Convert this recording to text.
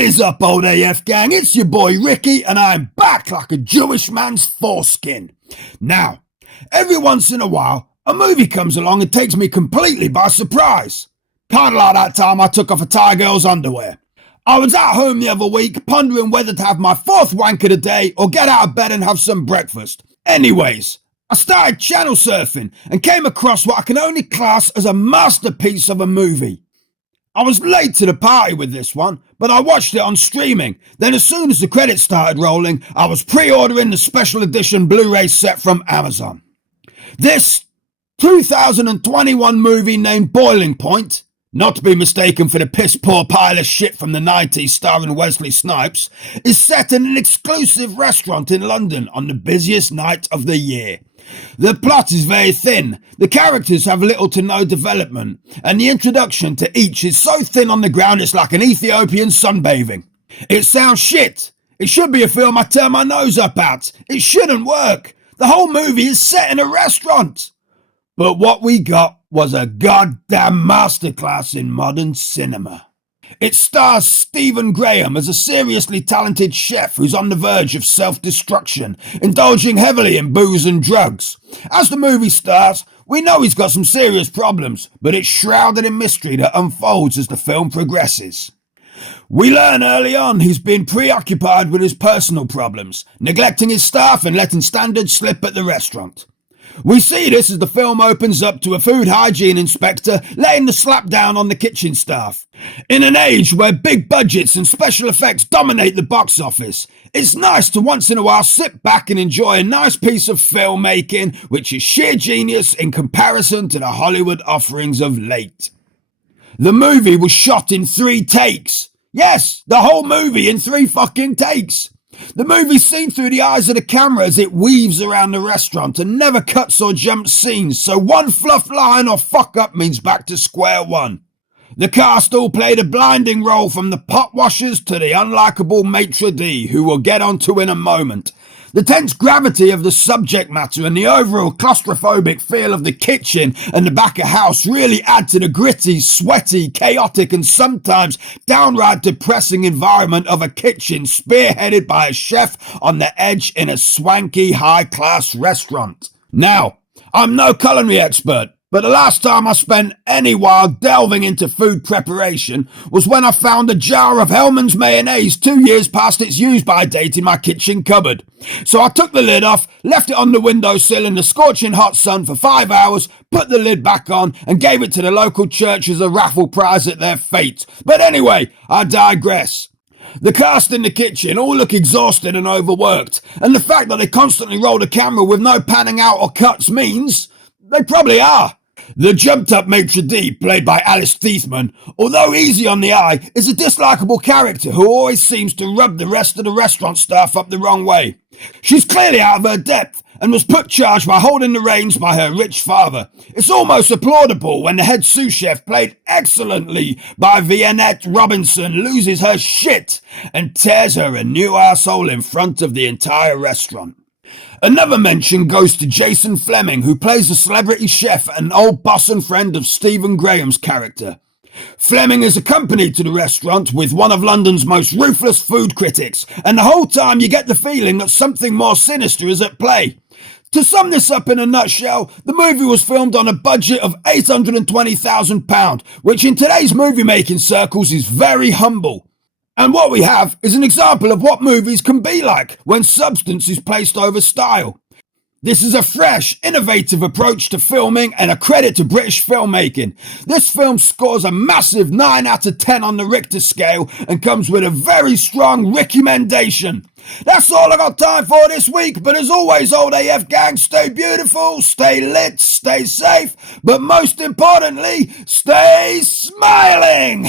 What is up, old AF gang? It's your boy Ricky, and I'm back like a Jewish man's foreskin. Now, every once in a while, a movie comes along and takes me completely by surprise. Kinda like that time I took off a Thai girl's underwear. I was at home the other week, pondering whether to have my fourth wank of the day or get out of bed and have some breakfast. Anyways, I started channel surfing and came across what I can only class as a masterpiece of a movie. I was late to the party with this one, but I watched it on streaming. Then as soon as the credits started rolling, I was pre-ordering the special edition Blu-ray set from Amazon. This 2021 movie named Boiling Point, not to be mistaken for the piss-poor pile of shit from the 90s starring Wesley Snipes, is set in an exclusive restaurant in London on the busiest night of the year. The plot is very thin, the characters have little to no development, and the introduction to each is so thin on the ground it's like an Ethiopian sunbathing. It sounds shit. It should be a film I turn my nose up at. It shouldn't work. The whole movie is set in a restaurant. But what we got was a goddamn masterclass in modern cinema. It stars Stephen Graham as a seriously talented chef who's on the verge of self-destruction, indulging heavily in booze and drugs. As the movie starts, we know he's got some serious problems, but it's shrouded in mystery that unfolds as the film progresses. We learn early on he's been preoccupied with his personal problems, neglecting his staff and letting standards slip at the restaurant. We see this as the film opens up to a food hygiene inspector laying the slap down on the kitchen staff. In an age where big budgets and special effects dominate the box office, it's nice to once in a while sit back and enjoy a nice piece of filmmaking which is sheer genius in comparison to the Hollywood offerings of late. The movie was shot in 3 takes. Yes, the whole movie in 3 fucking takes. The movie's seen through the eyes of the camera as it weaves around the restaurant and never cuts or jumps scenes, so one fluff line or fuck up means back to square one. The cast all played a blinding role from the pot washers to the unlikable maitre d', who we'll get onto in a moment. The tense gravity of the subject matter and the overall claustrophobic feel of the kitchen and the back of house really add to the gritty, sweaty, chaotic and sometimes downright depressing environment of a kitchen spearheaded by a chef on the edge in a swanky, high-class restaurant. Now, I'm no culinary expert, but the last time I spent any while delving into food preparation was when I found a jar of Hellmann's mayonnaise 2 years past its use-by date in my kitchen cupboard. So I took the lid off, left it on the windowsill in the scorching hot sun for 5 hours, put the lid back on and gave it to the local church as a raffle prize at their fete. But anyway, I digress. The cast in the kitchen all look exhausted and overworked, and the fact that they constantly roll the camera with no panning out or cuts means they probably are. The jumped-up maitre d', played by Alice Feetham, although easy on the eye, is a dislikable character who always seems to rub the rest of the restaurant staff up the wrong way. She's clearly out of her depth and was put charge by holding the reins by her rich father. It's almost applaudable when the head sous chef, played excellently by Vinette loses her shit and tears her a new arsehole in front of the entire restaurant. Another mention goes to Jason Fleming, who plays a celebrity chef and old boss and friend of Stephen Graham's character. Fleming is accompanied to the restaurant with one of London's most ruthless food critics, and the whole time you get the feeling that something more sinister is at play. To sum this up in a nutshell, the movie was filmed on a budget of £820,000, which in today's movie-making circles is very humble. And what we have is an example of what movies can be like when substance is placed over style. This is a fresh, innovative approach to filming and a credit to British filmmaking. This film scores a massive 9 out of 10 on the Richter scale and comes with a very strong recommendation. That's all I got time for this week, but as always, old AF gang, stay beautiful, stay lit, stay safe, but most importantly, stay smiling!